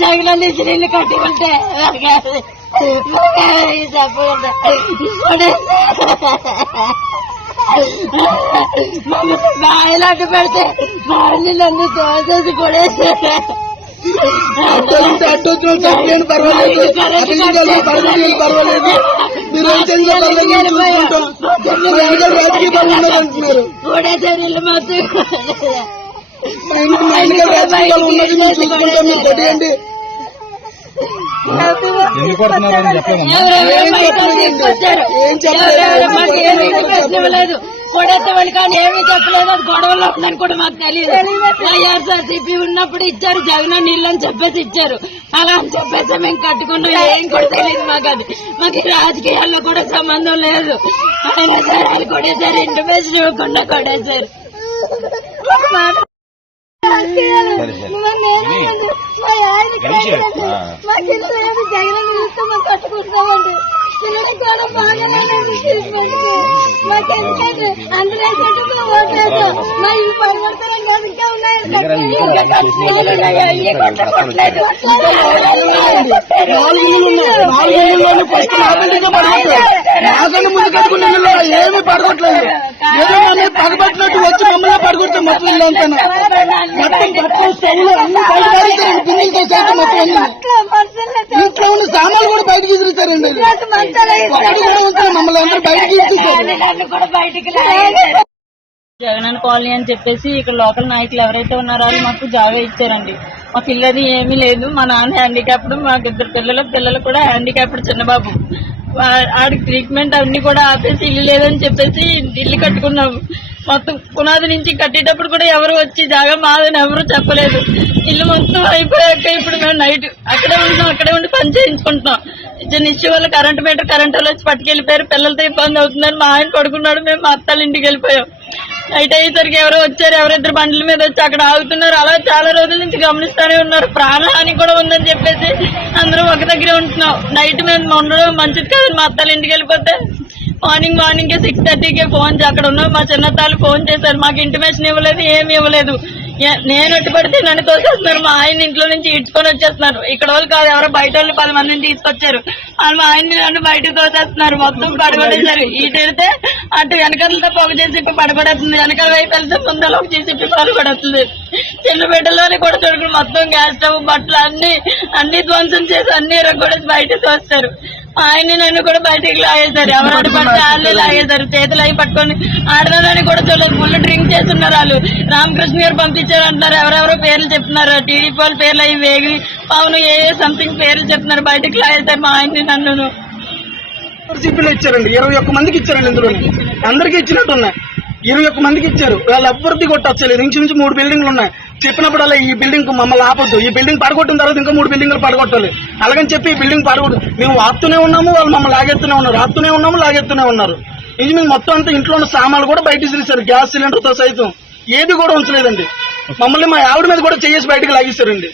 జగన్ నీళ్ళు కట్టుకుంటే బాయిలాంటి పెడితే బాయిలు అన్ని తోసేసి కొడేసారు. కొడేసారు ఇల్లు మాత్రం లేదు. కొడేసేవాళ్ళు కానీ ఏమీ చెప్పలేదు. అది గొడవలో ఉందని కూడా మాకు తెలియదు. వైఎస్ఆర్సీపీ ఉన్నప్పుడు ఇచ్చారు, జగన్ నీళ్ళు అని చెప్పేసి ఇచ్చారు. అలా అని చెప్పేసి మేము కట్టుకున్నాం. ఏం కూడా తెలియదు మాకు. అది మాకు రాజకీయాల్లో కూడా సంబంధం లేదు. అయినా సరే వాళ్ళు కొడేసారు, ఇంటిమేషన్ ఇవ్వకుండా కొడేసారు. కట్టుకుంటామండి పిల్లలకి కూడా బాగా మాకెందుకంటే అందులో ఓట్లేసాం. మా ఈ పరివర్తన ఇంకా ఉన్నాయి. ఏమి పడగొట్టలేదు. ఏదో పగబట్టినట్టు వచ్చి మమ్మల్ని పడగొడతాం. మొత్తం ఇల్లు అంతా మొత్తం పట్టుకొని స్టవ్లో అన్ని బయట పారేశారు. బిందులతో సైతం మొత్తం ఇంట్లో ఉన్న సామాన్లు కూడా బయటకు విసిరేశారండి. మమ్మల్ని అందరూ బయటకు ఇచ్చేసారు. జగనన్న కాలనీ అని చెప్పేసి ఇక్కడ లోకల్ నాయకులు ఎవరైతే ఉన్నారో వాళ్ళు మాకు జాగా ఇచ్చారండి. మా పిల్లది ఏమీ లేదు. మా నాన్న హ్యాండిక్యాప్డ్, మాకు ఇద్దరు పిల్లలు కూడా హ్యాండిక్యాప్డ్ చిన్నబాబు. ఆడికి ట్రీట్మెంట్ అన్ని కూడా ఆపేసి ఇల్లు లేదని చెప్పేసి ఇల్లు కట్టుకున్నాము. మొత్తం పునాది నుంచి కట్టేటప్పుడు కూడా ఎవరు వచ్చి జాగా మాదని ఎవరు చెప్పలేదు. ఇల్లు మొత్తం అయిపోయాక ఇప్పుడు మేము నైట్ అక్కడే ఉండి పని చేయించుకుంటున్నాం. నిశ్చయ వల్ల కరెంటు వాళ్ళు వచ్చి పట్టుకెళ్ళిపోయారు. పిల్లలతో ఇబ్బంది అవుతుందని మా ఆయన పడుకున్నాడు. మేము మా అత్తాళ్ళ ఇంటికి వెళ్ళిపోయాం. నైట్ అయ్యేసరికి ఎవరో వచ్చారు, ఎవరిద్దరు బండ్ల మీద వచ్చి అక్కడ ఆగుతున్నారు. అలా చాలా రోజుల నుంచి గమనిస్తూనే ఉన్నారు. ప్రాణహాని కూడా ఉందని చెప్పేసి అందరూ ఒక దగ్గరే ఉంటున్నాం. నైట్ మేము ఉండడం మంచిది కాదు. మా అత్తాళ్ళ ఇంటికి వెళ్ళిపోతే మార్నింగ్ 6:30కే ఫోన్ అక్కడ ఉన్న మా చిన్నతాళ్ళు ఫోన్ చేశారు. మాకు ఇంటిమేషన్ ఇవ్వలేదు, ఏమి ఇవ్వలేదు. నేను అట్టుపడితే నన్ను తోసేస్తున్నారు. మా ఆయన ఇంట్లో నుంచి ఇడ్చుకొని వచ్చేస్తున్నారు. ఇక్కడ వాళ్ళు కాదు, ఎవరో బయట వాళ్ళు 10 మందిని తీసుకొచ్చారు. వాళ్ళు మా ఆయన్ని నన్ను బయటకు తోసేస్తున్నారు. మొత్తం పడగొట్టేశారు. ఇటు వెళ్తే అటు వెనకాలతో పొగ చేసి ఇప్పుడు పడగొడుతుంది. వెనకాల వైపు వెళ్తే ముందర ఒక చేసి ఇప్పుడు పడగొడుతుంది. చిన్న బిడ్డలోని కూడా దొరుకుతుంది. మొత్తం గ్యాస్ స్టవ్, బట్టలు అన్ని ధ్వంసం చేసి అన్ని ఎరగొడేసి బయట తోస్తారు. ఆయన్ని నన్ను కూడా బయటికి లాగేశారు. ఎవరు పడితే వాళ్ళే లాగేశారు. చేతులు అవి పట్టుకొని ఆడదాన్ని కూడా చూడలేదు. ఫుల్ డ్రింక్ చేస్తున్నారు. వాళ్ళు రామకృష్ణ గారు పంపించారు అంటున్నారు. ఎవరెవరో పేర్లు చెప్తున్నారు. టీడీపీ వాళ్ళ పేర్లు అవి వేగి పవన్ సంథింగ్ పేర్లు చెప్తున్నారు. బయటికి లాగేశారు మా ఆయన్ని నన్ను. సిపిలో ఇచ్చారండి 21 మందికి ఇచ్చారండి. ఇందులో అందరికీ ఇచ్చినట్టున్నాయి. 21 మందికి ఇచ్చారు. వాళ్ళు అభివృద్ధి కొట్టలేదు. ఇంచుమించు 3 బిల్డింగ్లు ఉన్నాయి. చెప్పినప్పుడు అలా ఈ బిల్డింగ్ మమ్మల్ని ఆపొద్దు, ఈ బిల్డింగ్ పడగొట్టిన తర్వాత ఇంకా 3 బిల్డింగ్లు పడగొట్టాలి అలాగని చెప్పి ఈ బిల్డింగ్ పడగొట్టు మేము ఆపుతూనే ఉన్నాము. వాళ్ళు మమ్మల్ని లాగెత్తూనే ఉన్నారు, ఆపుతూనే ఉన్నాము, లాగెత్తూనే ఉన్నారు. ఇంచుమించు మొత్తం అంతా ఇంట్లో ఉన్న సామాన్లు కూడా బయట తీసేశారు. గ్యాస్ సిలిండర్ తో సైతం ఏది కూడా ఉంచలేదండి. మమ్మల్ని మా ఆవిడ మీద కూడా చేసి బయటకు లాగేశారండి.